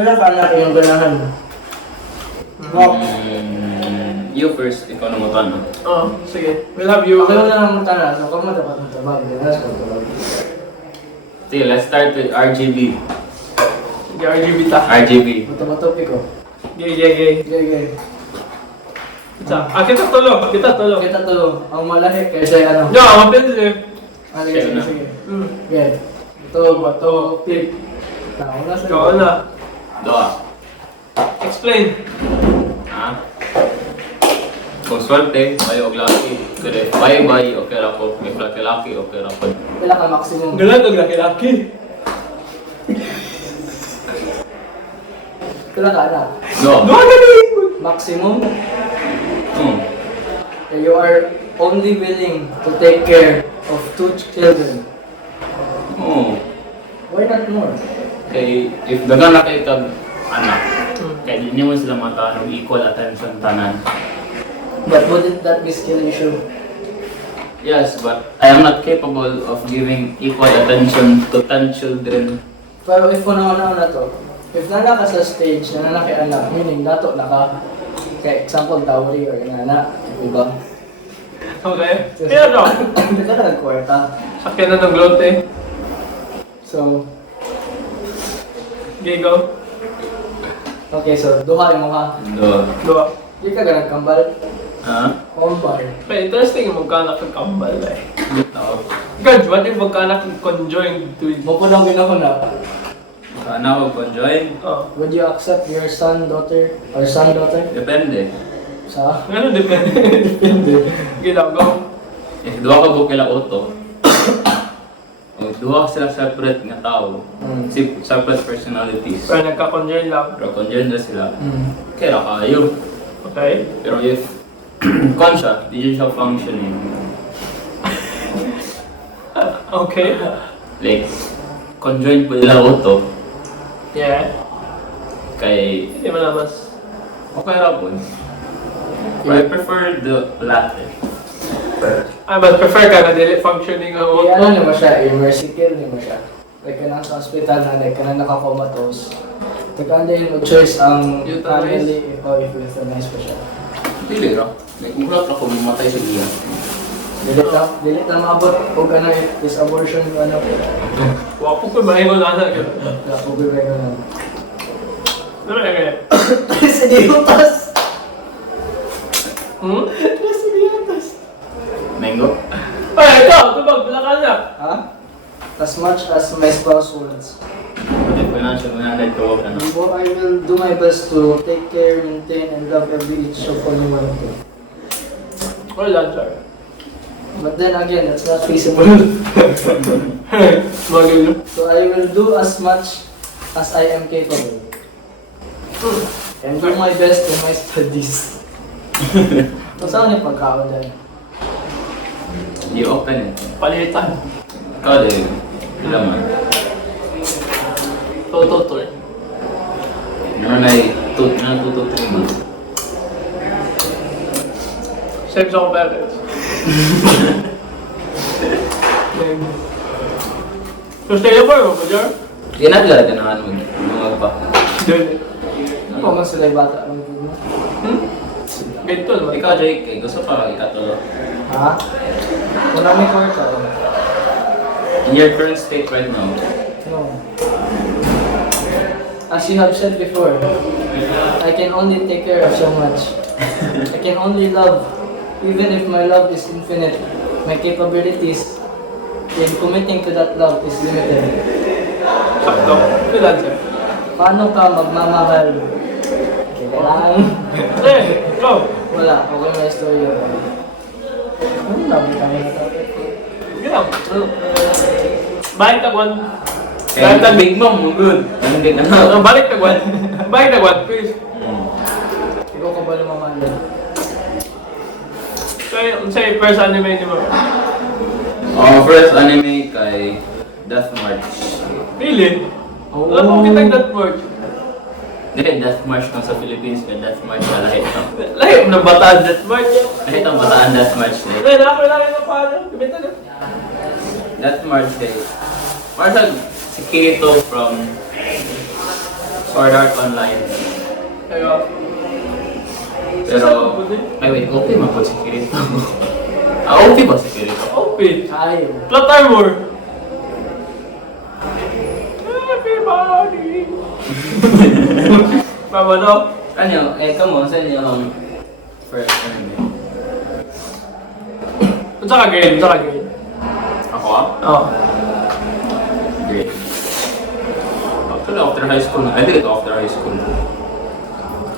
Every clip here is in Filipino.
Wala ka anak yung ganahan. You first, ikaw na mo tanong. Sige. We love you. Ako na lang magtanong, so kung matapat ng tabag, ganas ko tabag. Sige, let's start with RGB. Sige, RGB ta. RGB. Matopik ko. Gay. Gay. Kita tulo. Kita to, ang malahi kaysa ano. Yo, mapili. Sige. Gay. Ito, tip. Nauna sa Ikaw na. Doa. Explain. Ha? Kung swerte, bayo og laki. Kaya bye-bye, okay ra ko. May laki, okay ra ko. Wala ka maximum. Galat og laki-laki. Wala ka anak. No. Maximum, Hmm. you are only willing to take care of 2 children. Oh. Why not more? Kay, if dagan na kayo kag anak, kaya hindi mo sila matanong equal attention tanan. But wouldn't that be skill issue? Yes, but I am not capable of giving equal attention to 10 children. Pero if una na to, if nana ka sa stage na nana kay anak, meaning dato na ka, kay example, dowry or inana, diba? Okay. Kaya no. Hindi ka na nagkwarta. Sakyan na ng glote. So, Gay go. okay, so duha yung mukha. Do. Dua. Hindi ka ganag kambal. Ha? Kambal. Pero interesting yung magkaanak ng kambal eh. Bitaw. God, what if magkaanak ng conjoined twins? Mapunang ginakuna. Sana ko conjoin. Would you accept your son-daughter or son-daughter? Depende. Sa? Ano depende? Depende. Ginaw, go. If duha ka bukila auto, o duha sila separate nga tao, separate personalities. Pero nagka-conjoin lang. Pero conjoin na sila, kaya kayo. Okay? Pero if conscious, di siya functioning. Okay. Like, conjoined po nila auto, Yeah. kay Hindi mo namas. okay ra po. But I prefer the latter. But prefer ka na dili functioning ang Ano niyo mo siya, immersive care niyo mo siya. Like ka nang sa hospital na, like ka nang nakakomatose. Tagkandahin mo choice ang Euthanize? family o if euthanize pa siya. Dili ra. Like, ulat ako mamatay sa diyan. Dilit na maabot o ka na is abortion ano. Wapo ko ba yung nasa ka? Pagbibiray ko na. Ano ba kaya? Tres idiotas! Tres idiotas. Mango? Ay, ikaw! Tubag, balakan na! Ha? As much as my spouse wants. Pati financial na nagkawag na. Before I will do my best to take care, maintain, and love every each of only one of them. Wala, sir. But then again, that's not feasible. Magalo. So I will do as much as I am capable. And do my best in my studies. So saan yung pagkaon dyan? Hindi open eh. Palitan. Ikaw din. Ilan man. Toto. Meron ay 2 to 3 months. Same sa akong parents. So stay over mo ba, Jar? Hindi na dyan ganahan magpa. Dili. Ano pa man sila yung bata? Ano yun, no? Ganito naman. Ikaw, Jake, gusto pa ikatulo. Ha? Wala may kwarta. In your current state right now, No. As you have said before, I can only take care of so much. I can only love, even if my love is infinite. My capabilities in committing to that love is limited. Sakto. Kailan, sir? Paano ka magmamahal? Kailangan. Go! Wala, okay may story ako. Ano namin kami natapit ko? Ginaw. Balik tagwan. kaya ang big mom mo good. Ang big ano. Balik tagwan. Balik tagwan, please. Ikaw ka ba lumamahalin? Say, first anime ni mo. First anime kay Death March. Really? Oh. Alam mo kitang that word. Hindi, Death March kung sa Philippines kay Death March na lahit no? Lahip ng bataan that word. Lahit ang bataan Death March na Ay, nakakailangan na paano. Kumita na. Death March kay Marshall si Kirito from Sword Art Online. Kaya, Pero, ay wait, OP man po si Kirito. OP ba si Kirito? open. Ay, Plot armor. Everybody. Mama, no? Ano, come on, saan yung first anime? Unsa ka grade? Unsa ka grade? Ako ah? Oo. Great. Actually, after high school, I did it after high school.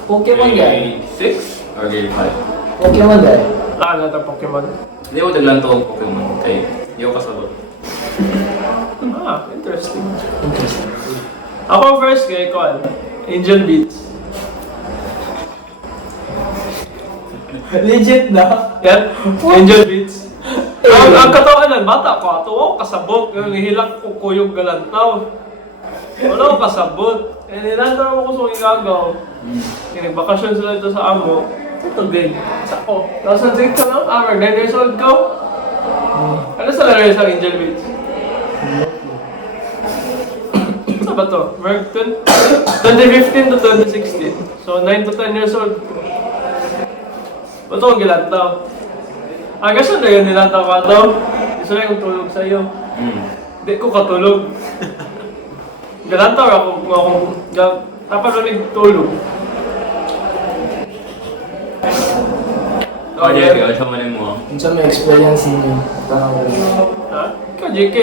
Pokemon guy. Grade 6 or grade 5? Pokemon guy. Laka na itong Pokemon. Hindi mo daglan to ang Pokemon. Kaya, hindi ko kasabot. Interesting. Interesting. Ako ang first guy ko, Angel Beats. Legit na. Yan, Angel Beats. Ang katawanan, bata ko, ato ako kasabot. Yung hihilak ko kuyog galantaw. Wala ko kasabot. Eh, nilantaw ako sa igagaw. Nagbakasyon sila ito sa amo. Ito din. Sa ko. 2006 ka lang? 9 years old ka? Ano sa laro sa Angel Beats? Ano ba to? 2015 to 2016. So, 9 to 10 years old. Ba't ako gilantaw? Kasi na yun nilantaw ka to. Gusto na yung tulog sa'yo. Hindi ko katulog. Galantaw ako kung dapat ulit tulog. Oh, yeah, kaya siya manin mo. Kung saan may experience niyo. Tama ko. Ha? Ikaw, JK.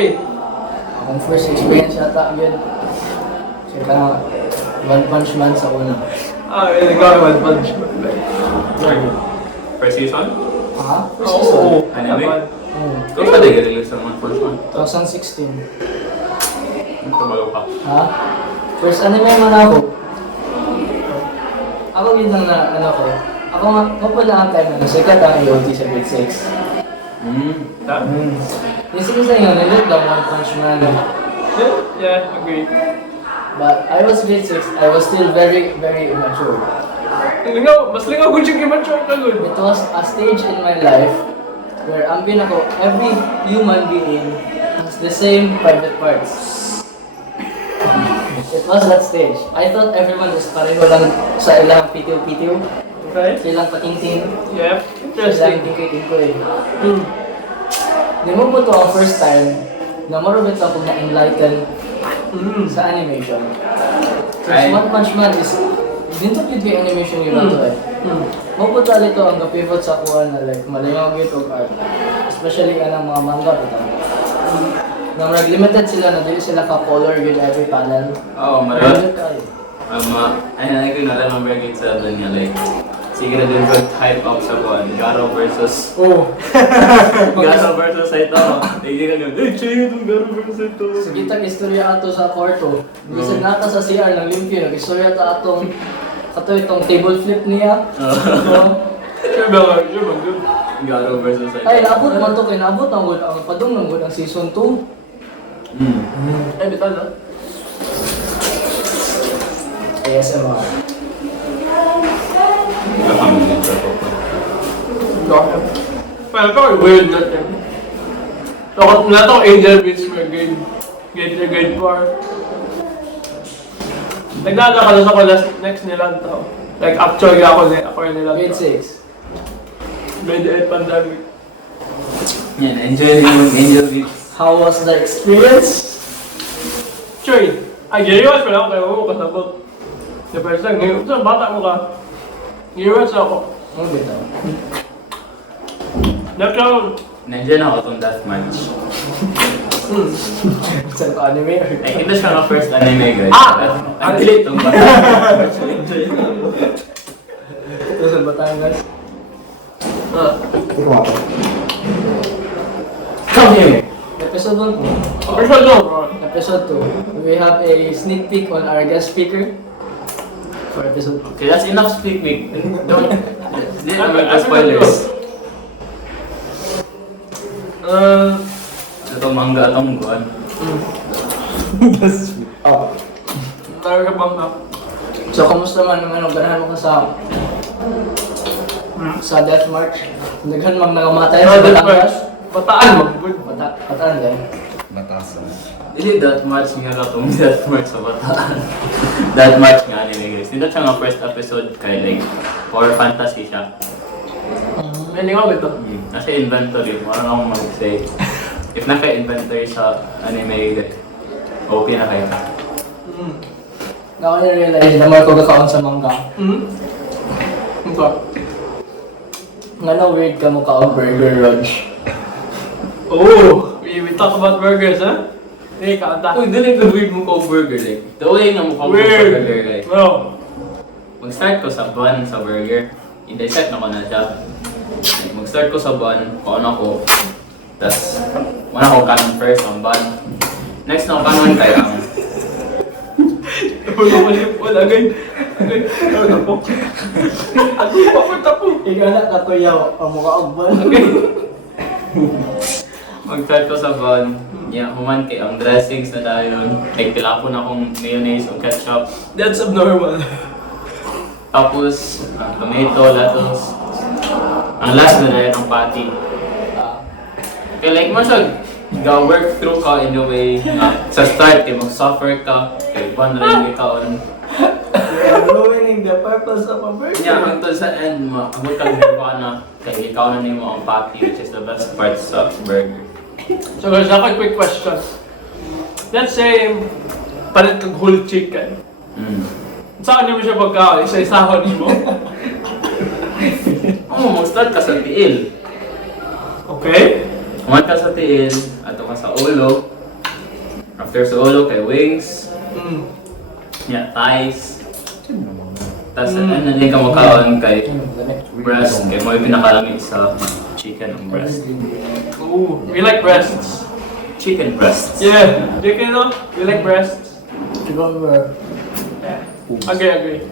Akong first experience yata yun. Siya ka na One Punch Man sa una. Ikaw naman, Punch. First season? Ha? First Oo. season? Anime? Oo. Kung saan di release naman first one? 2016. Tumalo ka. Ha? First anime man ako. Ako yun lang na ano ko. Ako nga, mapula ang time na sikat ang AOT sa grade 6. Ha? Yung sige yun, nilit lang One Punch Man. Yeah, agree. But I was grade 6, I was still very, very immature. Mas lingaw kung siya kimature ka good. It was a stage in my life where ang pinako, every human being has the same private parts. It was that stage. I thought everyone is pareho lang sa ilang pitiw-pitiw, Okay? silang patingting, Yeah, silang interesting. tingkoy-tingkoy. Di mo po ito ang first time na marubit ako na-enlighten sa animation. Since Ay. One Punch Man is, dito yun yung animation yun na to eh. Maputal ito ang kapivot sa kuha na like, malingaw ito art. Especially anang mga manga ito. Na limited sila na dili sila ka-color yun every panel. Oo, marami. Limited kayo. Ay, ko na-remember grade 7 niya, like, siguro din ko hype up sa buwan. Garo versus... Oh. Garo versus ito. Hindi ka ganun, eh, chill itong Garo versus ito. Sige tag istorya ato sa kwarto. Bisan nata sa CR ng limpyo, nag-istorya ta atong kato itong table flip niya. So, Sure ba? Sure ba? Good. Garo versus ito. ay, naabot man to kay naabot ang padung ng good ang season 2. Ay, bitan na. ASMR. Ito kami din sa Coco. Well, ito weird natin. Ako na itong Angel Beats mo grade 3, grade 4. Nagdala ka na sa class next nila ito. Like, actually ako rin nila Grade ito. 6. Grade 8 pandemic. Yan, enjoy yung Angel Beats. How was the experience? Choy! Ay, giriwas ko lang ako kayo mo kasabot. The first time, ngayon, saan bata mo ka? Giriwas ako. Ano bitaw? Next round. Nandiyan ako itong Deathmatch. Saan ka anime? Ay, ito siya nga first anime, guys. Ang delete itong bata. Ito sa Batangas. Ikaw ako. Come here! Episode 1 po. First round bro. Episode 2. We have a sneak peek on our guest speaker. For episode 2. Okay, that's enough speak me. Don't... Hindi naman ito spoilers. Ito mangga atong guwan. Oh. Tayo ka bang na? So, kamusta man naman ang ganahan mo ka sa Death March? Naghan mag nakamatay sa Batangas? Bataan mo. Good. Bataan din. Mataas na. Dili that much nga ratong that much sa bataan. That much nga anime guys. Dito siya nga first episode kay like horror fantasy siya. May lingaw ito. Kasi inventory, marunong akong mag-say. If naka-inventory sa anime, okay na kayo. Ako na-realize na may kagakaon sa manga. Ito. Nga na weird ka mo ka burger lunch. Oh, we talk about burgers, huh? Hey, kaanta. Uy, dili ko weird mo ko burger like. The way nga mo ko Weird. burger like. No. Mag-start ko sa bun sa burger. I-dissect na ko na siya. Mag-start ko sa bun, kung ano ko. Tapos, muna ko kanon first ang bun. Next na ko kanon tayo ang Wala agay. Ano po? Ako papunta po. Ikaw na katuyaw ang mukha agban. mag-start ko sa bun. Yeah, human kay ang dressings na tayo. Like, tilapon akong mayonnaise o ketchup. That's abnormal. Tapos, tomato, lettuce. Ang last na dahil ang patty. Kaya like mo siya, ga-work through ka in the way sa start, kaya mag-suffer ka, kaya bun rin ikaon. You're ruining the purpose of a burger. Yeah, hangtod sa end, abot ka na, kaya ikaw na nimo ang patty, which is the best part sa burger. So guys, ako quick question. Let's say, palit kang whole chicken. Saan niyo mo siya pagkaon? Isa-isahon mo? Mag-start ka sa tiil. Okay. Kumat ka sa tiil, ato ka sa ulo. After sa ulo, kay wings. Yeah, thighs. Tapos ano din ka makaon kay breast. Kaya mo yung pinakalamig sa chicken ang breast. Ooh, we like breasts. Chicken breasts. Yeah, chicken no? We like breasts. Remember, Agree.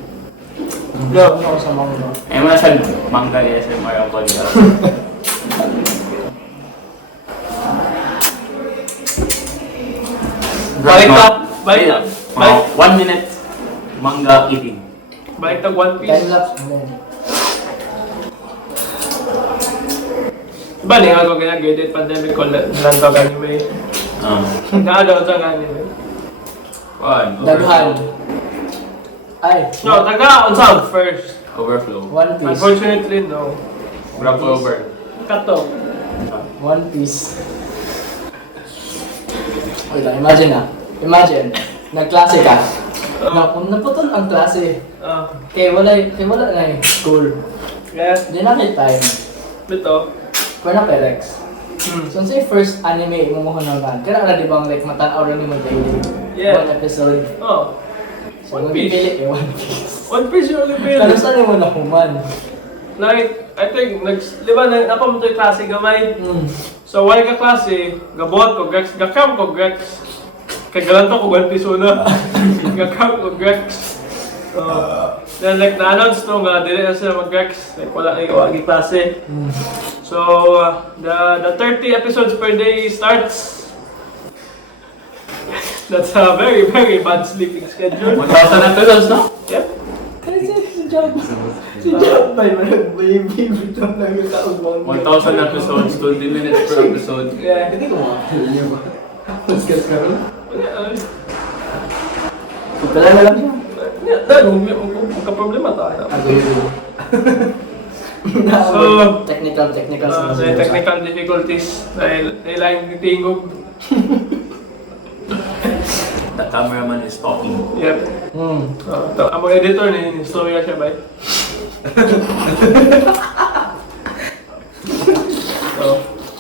no, ako sa manga. Ay mo na siya mangga yes, yung Mario Kart. Balik up. 1 minute manga eating. Balik tag One Piece. Time lapse mo. Diba, hindi nga ako ginag-edit pandemic ko lang to anime. Nagkakadaw sa anime. Daghan. Ay, No, taga-unsab first. Overflow. One Piece. Unfortunately, no. Grab over. Kato. One Piece. Wait lang, imagine na. Imagine, nagklase ka. Naputol ang klase. Kaya wala na yung school. Yeah. Di na may time. Ito. Kaya na Perex. So, say first anime mo mo honoran. Kaya na di bang like matanaw lang mo daily. Yeah. One episode. Oh. So, One Piece. magpipilit yung One Piece. One Piece yung only Kano bill. saan mo nakuman? Like, I think, di ba, napamunto yung klase gamay? So, wala ka klase, gabuhat ko, Grex, gakam ko, Grex. Kagalanto ko, One Piece una. Gakam ko, Grex. Then, like, na-announce to nga, dili na sila mag-Grex. Like, wala kayo kawagi klase. So, the 30 episodes per day starts. That's a very, very bad sleeping schedule. 1,000 episodes, no? Yep. Kasi si Job. Si Job ba yung nag-baby? Bitang lang yung kaubang. 1,000 episodes, 20 minutes per episode. Yeah. Hindi ko makakil niyo ba? Paskas ka rin? Pagkala na lang siya. Magka-problema tayo. So, So, technical sa technical difficulties dahil kailangan tingog. The cameraman is talking. Yep. Ang mga editor ni storya siya ba?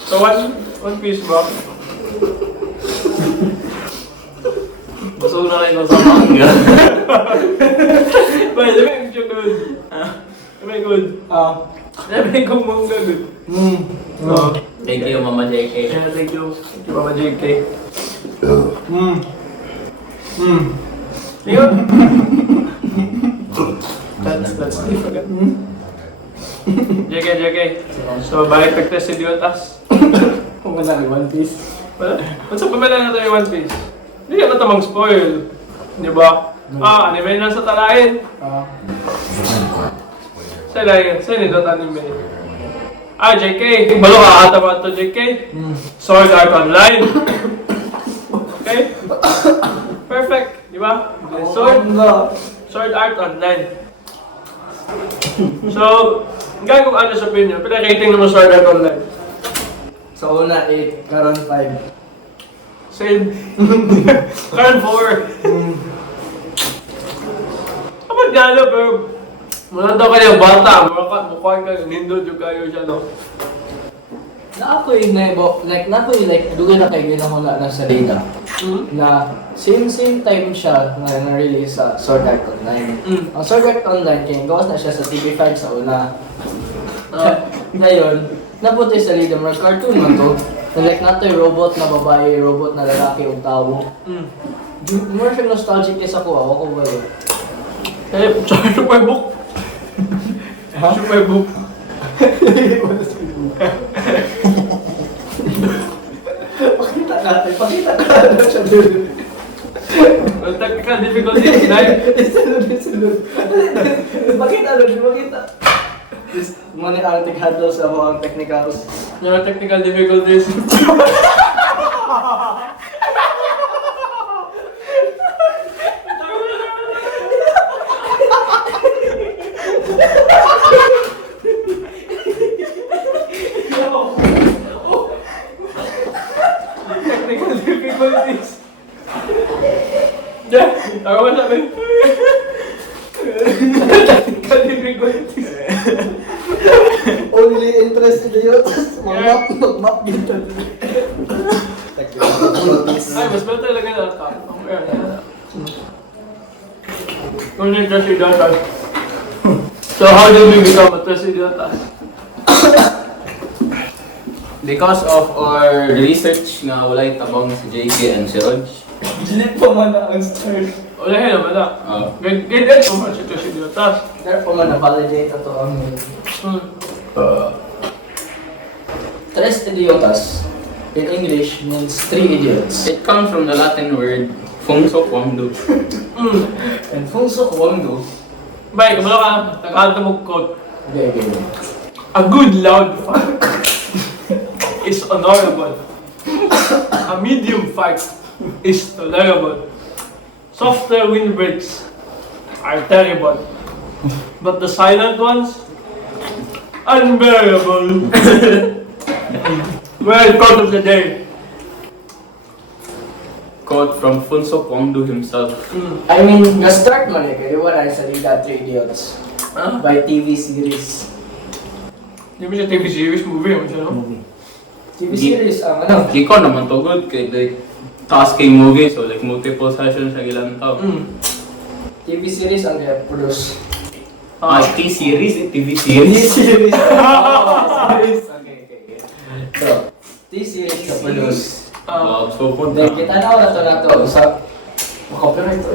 So one piece ba? Busog na rin ako sa manga. Ba, sabi ko good. Sabi good. Sabi ko manga good. Thank you, Mama JK. Yeah, thank you. Thank you, Mama JK. Yun. That's different. JK. So, balik nag-test si Diotas. Kung wala yung One Piece. Wala? Ba't sa pamela natin yung One Piece? Hindi ka natamang spoil. Di ba? Anime na sa talain. Sa'yo ni Dot Anime. JK. Balo ka ata ba ito, JK? Sword Art Online. Okay? Perfect, di ba? Sword Art Online. So, gaya kung ano sa opinion, pinaka-rating naman Sword Art Online. Sa una 8, karon 5. Same. Current 4. Kapag gano, pero wala daw kanyang bata, mukha ka, nindot yung kayo siya, no? Na ako yung dugay na kayo ginahula na sa Rina. Na same time siya na na-release sa Sword Art Online. Ang Sword Art Online, kaya gawas na siya sa TV5 sa una. Ngayon, napunti sa Rina, mga cartoon man to. Na nato yung robot na babae, robot na lalaki o tao. More siya nostalgic kaysa ko, ako ba yun? Eh, super book. Super book. Pakita natin siya dito. Well, technical difficulties, Sunod. Pakita. Muna ang tig-handle sa mga technicals. There are technical difficulties. Technical difficulties. Yeah, ako ba sabi? Technical difficulties. Only interested yun. Mag-map dito. Ay, mas better talaga na top. Kung na-trust yung data. So how did we become a trusted data? Because of our research nga walay tabang si JK and si Rog. Dilit pa man na ang start. Wala yun naman na. Ganyan kung mas ito si data. Therefore man na-validate ito ang Tres idiotas in English means 3 idiots. It comes from the Latin word Fungso Kwangdo. And Fungso Kwangdo. Bay, kumala ka, nakahanda mo quote. Okay. A good loud fight is honorable. A medium fight is tolerable. Softer windbreaks are terrible. But the silent ones, unbearable. Well, quote of the day. Quote from Fungso Kwangdo himself. I mean, na-start man kaya wala sa Liga 3 Idiots Huh? by TV series. Di ba siya TV series movie mo siya, no? TV series ang ano? Ikaw naman to good kay like tasking movie so like multiple sessions sa ilang tao. TV series ang produce. T-series, TV TV series. series. Okay. So, T-series na produce. Wow, so fun. Then, kita na to sa copyright to.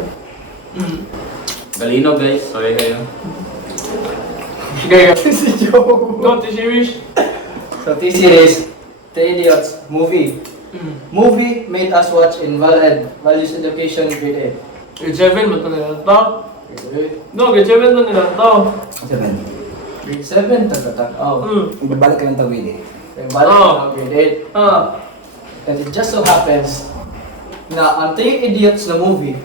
Galino guys, sorry kayo. Sige, Si Joe. go to series. So, T-series, The Idiots, movie. Movie made us watch in Values Education grade Grade 7 mo ito nila ito? 8. No, grade 7 na nila ito. 7. Grade 7, tagatan. Babalik ka ng tawid eh. Balik na grade 8. Ah. And it just so happens na ang 3 Idiots na movie,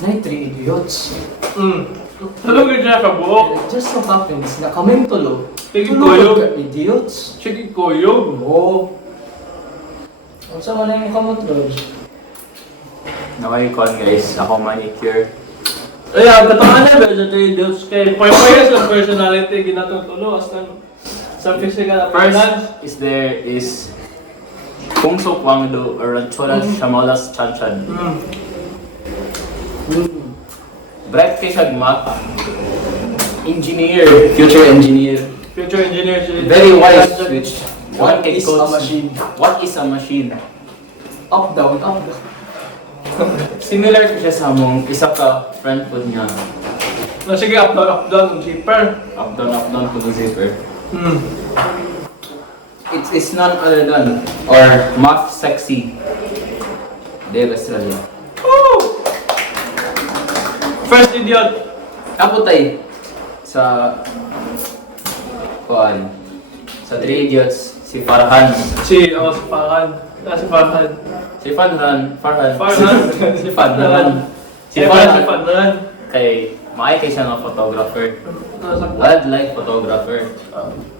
na 3 Idiots. Tulog ka siya sa buhok. And it just so happens na kaming tulog, Sige, tulog koyo. ka Idiots. Sige, koyo. Oo. Ang sama na yung kamutulog. Nakikon guys, ako manicure. Ayan, katangan na ba sa 3 idiots kay Pwede sa personality ginatutulo as ng sa physical appearance. First is Fungso Kwangdo or Ranchola Shamalas Chanchan. Bright kay siya math. Engineer, future engineer. Future engineer siya. Very wise, which What one is a quotes- machine? What is a machine? Up, down, up, down. Similar siya sa mong isa ka friend po niya. Na sige, up down, cheaper. Up down to the zipper. It is none other than or math sexy Dave Estrella. Woo! First idiot. Ako tay sa kuan sa 3 Idiots si Farhan. Si Farhan. Si Farhan. Si Farhan. Farhan. Si Farhan. Si Si Farhan. Farhan. Kay, maay siya nga photographer. Wildlife photographer.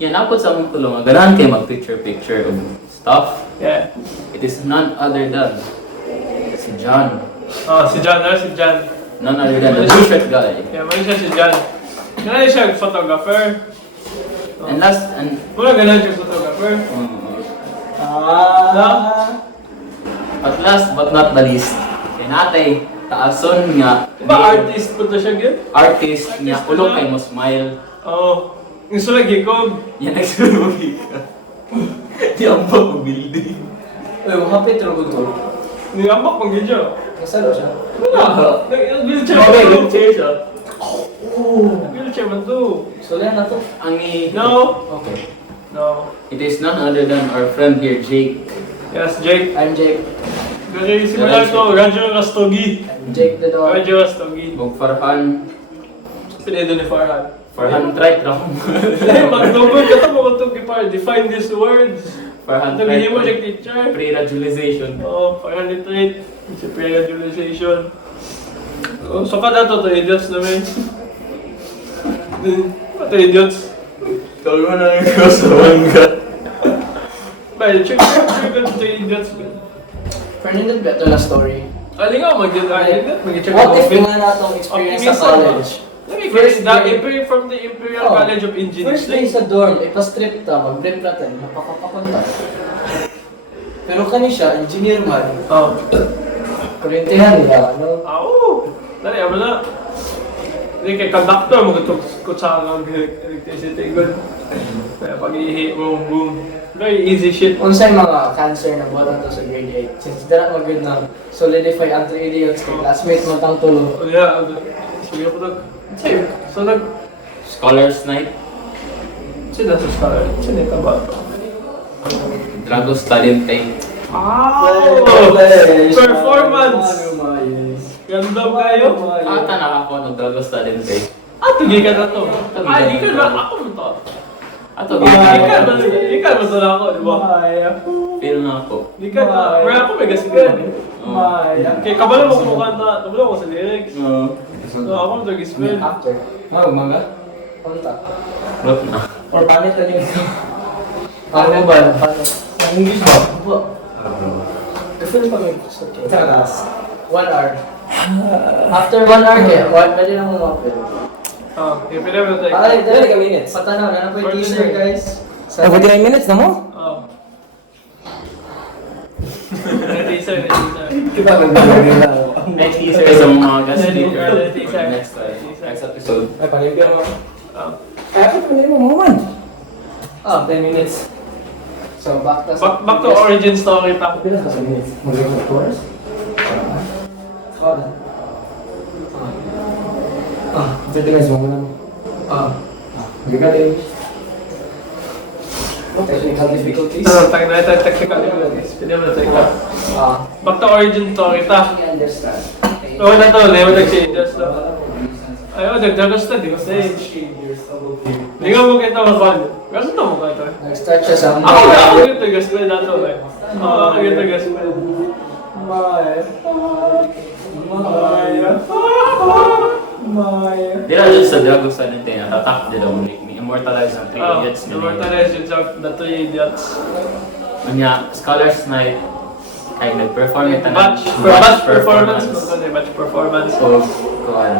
Yan, napod sa mong tulong. Ganahan kayo mag-picture-picture of stuff. Yeah. It is none other than si John. Oh, si John. Si John. None other than the t-shirt guy. Yeah, mali siya si John. Ganun siya photographer. And Wala ganun siya photographer. At last but not the least, kay natay, taason nga, Diba artist po to siya gid? artist niya, ulo kay mo smile. Oo. Yung sulag hikog. Yan nagsulungi ka. Di ang ba ko building. Uy, hapit ro gud ko. Niyambak pang gid siya. Kasalo siya. Wala. Nag-wheelchair Okay, man to. wheelchair siya. Nag-wheelchair man to. So yan na to. Ang No. Okay. No. It is none other than our friend here, Jake. Yes, Jake. I'm Jake. Gari simula ko, Rajo Rastogi. I'm Jake the dog. Rajo Rastogi. Huwag Farhan. Pinedo ni Farhan. Farhan try lang. Pag-tungkol ka ito, makatungkol pa. Define these words. Farhan Ito, try ganyan mo siya teacher. Pre-radicalization. Oo, Farhan literate. It's a pre-radicalization. So kada to idiots namin. Ito idiots. Tawag mo na yung kasawan ka. Bye, check to idiots. Fernando better na story. Ali nga, mag-check What ako. if nga na itong experience sa college? Let me First first that day. from the Imperial Oh. College of Engineering. First day sa dorm, ipa-strip ta, mag-blip natin, napakapakunta. Pero kani siya, engineer man, Oh. kurintihan niya, ano? Oo. Dali, amo na. Hindi kay conductor, mag-tukot sa electricity. Good. Kaya pag-ihi, boom, boom. Very easy shit. Unsay mga cancer na buwan to sa grade 8. Since dara mag-good na solidify ang three idiots, kay classmate mo tang tulo. Oh yeah, sige po nag... Sige, so nag... Scholar's night. Sino sa scholar? Sino ka ba? Dragos talent time. Performance! Ganda kayo? Ata nakakuha ng Dragos talent time. Tugi ka na to. Di ka na ako mo to. Ato, Di ka na to na ako, di ba? feel na ako. Di ka na. Pero ako may gasigan. Kaya kabalo mo kumukanta. Kabalo mo sa lyrics. So ako mo tag-spell. After. Maga? Punta. Rock na. Or panit na yun. Paano ba? Ang English ba? Ba? I-feel pa may gusto ko. 1 hour. After 1 hour kaya, pwede na mo mapil. Okay, pwede mo tayo. Ay, dali ka minutes. Patanaw, na po yung teaser guys. Ay, 49 minutes na mo? Oh. Teaser. Kita ka na. Next teaser is ang mga guest Next speaker for teaser. the next episode. Ay, panibigyan mo. Oh. Ay, ako panibigyan mo, man. 10 minutes. So, back to Back to origin story pa. Pila ka sa minutes? Mag-iwan ng tours? Pwede guys, mo muna mo. Bigat eh. Technical difficulties. Tayo na tayo technical difficulties. Pwede mo na tayo. Ah, Back to origin story ta. I understand. Oo na to, leo nag-shaders to. Ayaw, nag-dragos na, di ko say. Hindi ka mo kita makon. Gano'n na mo kita? Nag-start siya sa Ako yung taga-spell na to eh. Oo, ako yung taga-spell. Di na dyan sa Dragos talent time, natatak din ang make me immortalize ang 3 idiots nila. Immortalize yung joke, the 3 idiots. Kanya, Scholar's Night, kay nag-perform ito ng Batch performance. Batch performance. So, kuhan.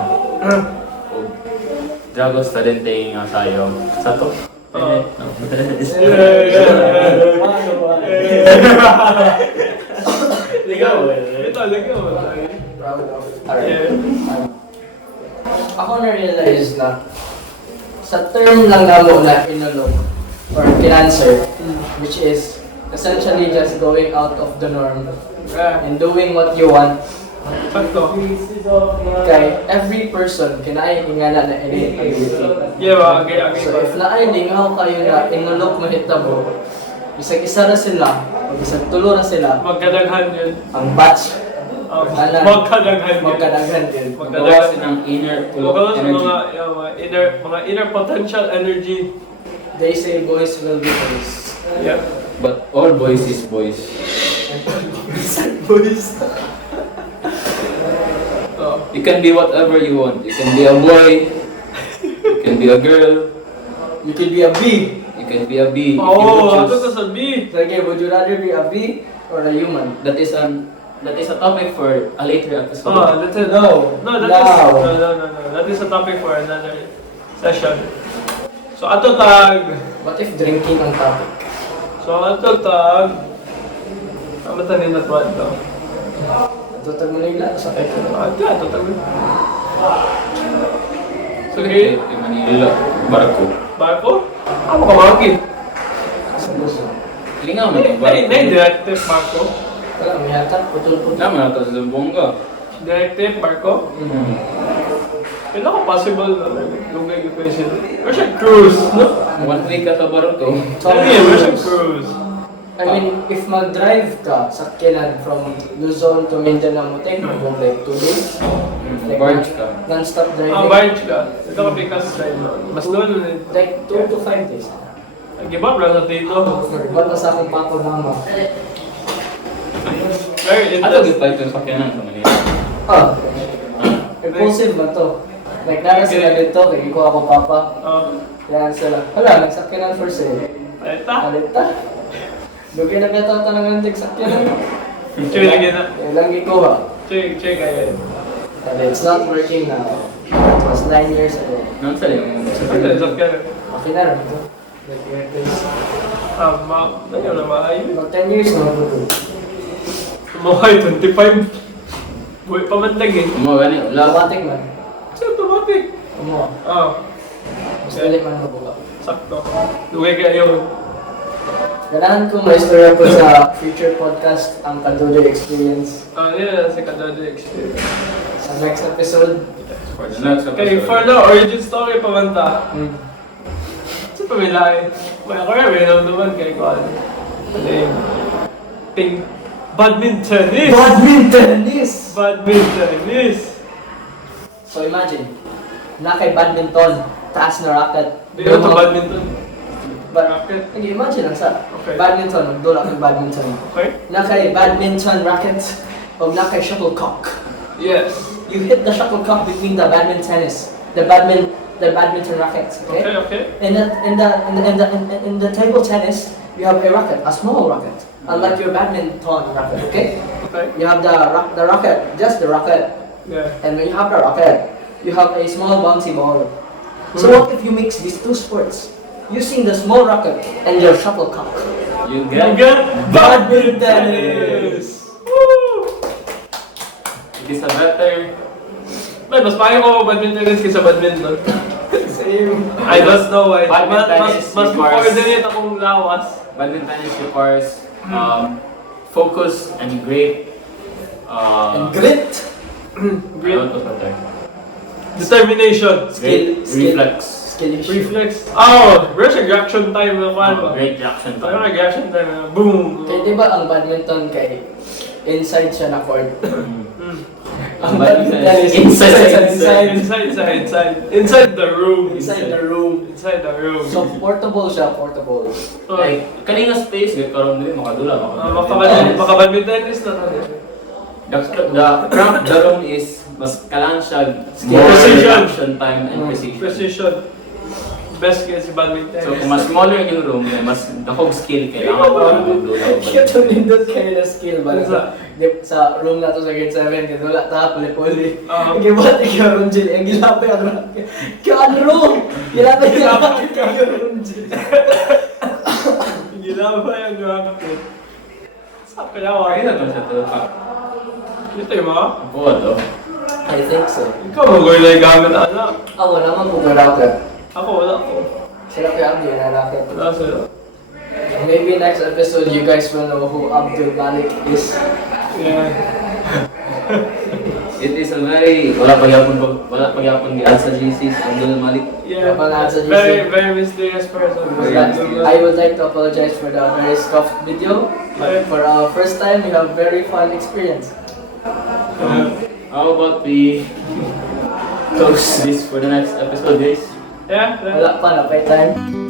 Dragos talent time nga tayo. Sa to. Oo. Ligaw. Ito, ligaw. proud of. Yeah. Ako na-realize na sa term lang namo na inulog or cancer, which is essentially just going out of the norm and doing what you want. Sakto. Kay every person kinaay ingana na innate ability. Yeah, ba? Agay So if ba? naay lingaw kayo na inulog mahitabo, bisag isa ra sila, o bisag tulo ra sila, Magkadaghan yun. ang batch Magkadaghan yun. magkadaghan din. Magawa ng inner Magawa sa energy. mga inner potential energy. They say boys will be boys. Yeah. But all boys is boys. Boys. Oh. You can be whatever you want. You can be a boy. You can be a girl. You can be a bee. You can be a bee. If you Oh, would ano choose. to sa B? So again, would you rather be a bee or a human? That is a topic for a later episode. Oh, that's it. No. No, that No. is no. That is a topic for another session. So ato tag. What if drinking ang topic? So ato tag. Ang matanin na to ato. Tutag mo nila sa kaya. Ato tag. So, Sige. di Manila, barko. Barko? Ako ka maki. Sa buso. Lingaw na yung barko. Nay directive Barko. Wala, may hata. Putol-putol. Tama na ito sa Zamboanga. Directive Barko. Kailan ko possible na lugay yung question. Where's your cruise? No? 1 week ka sa barko. Tell me, where's your cruise? I mean, if mag-drive ka sa Kilan from Luzon to Mindanao, take mo kung like 2 days. Like, Barge ka. Non-stop driving. Barge ka. Ito ka pikas drive mo. Mas doon na ito. Like 2 to 5 days. Give up lang sa dito. Ba't na sa akong papa mama? Very Ato interesting. gipay yung sakyanan sa Manila. Ah, impulsive ba to? Like, nara sila dito, kaya ko ako papa. Yan sila. Hala, nagsakyanan for sale. Alita. Alita. Lugay na gata ng antik sakyanan. Check lagi na. Ilang gikuha. Check kayo. And it's not working now. It was 9 years ago. Nang sa yung Ano sa kaya? Okay na rin ito. Like, airplanes. Ano na maayo? About 10 years na ako ito. Mahay, 25. Buhay pamandag eh. mga gani, wala. Automatic man. Sa automatic. Kumuha. Mas dali man mabuka. Sakto. Lugay kayo. Ganahan ko may istorya ko sa future podcast ang Kadodo Experience. Yeah, si Kadado experience. Sa next episode. For the next Okay, episode. for the origin story pamanta. Sa pamilay. May ako rin, may naman kay Kwan. Ping badmintonis! Badmintonis! Badmintonis! So imagine, na kay badminton, taas na racket. Di ko ito badminton. Racket? Hindi, imagine lang sa Okay. badminton, magdula kang badminton. Okay? Na kay badminton racket, o na kay shuttlecock. Yes. You hit the shuttlecock between the badminton racket, okay? Okay. In the table tennis, you have a racket, a small racket, unlike your badminton racket, okay? Okay. You have the racket, just the racket, Yeah. and when you have the racket, you have a small bouncy ball. So what if you mix these two sports, using the small racket and your shuttlecock? You You get get Badmintonis! Woo! it is a better. May, mas payo ko badmintonis kaysa badminton. Same. I don't know why. Badmintonis Mas requires- coordinate akong lawas. Badminton requires focus and great. And grit. Great Ano to sa term? determination. Great reflex. Skill issue. Reflex. Oh, where's your reaction time na kwan ba? Great reaction Ano time. yung reaction time na boom? Kaya di ba ang badminton kay inside siya na court? Ang Badminton badminton is is inside. Inside the room. Inside the room. Inside the room. So portable siya, portable. So, Like, kanina space, karon din, makadula. makabadmintonis na tayo. The craft the room is mas kalang siya Skill. more Precision. reaction time and precision. Precision. Best kaya si badminton. So kung mas smaller yung room, mas dakog skill kailangan para magdula. Kaya ito nindot kayo na skill ba? Sa- Sa room na to sa grade 7, kaya wala ta, puli-puli. Ah. Kaya ba't ikaw room Jill? Ang gilapay ang racket. Kaya ano room? Gilapay ang racket kayo room Jill. Gila ba yung racket? Sa kaya Kaya na wala. to siya to. Ito yung mga? Ako to. I think so. Ikaw mag-goy na yung gamit na anak. Ako naman kung may racket. Ako wala ko. Sila kaya ang na racket. Wala sila. Maybe next episode you guys will know who Abdul Malik is. Yeah. It is a very wala pagyapon giad sa GC sa Abdul Malik. Yeah. Kapag nasa GC. Very, very mysterious person. I would like to apologize for the very scuffed video. But for our first time, we have very fun experience. How about we close this for the next episode, guys? Yeah. Wala pa, napay time.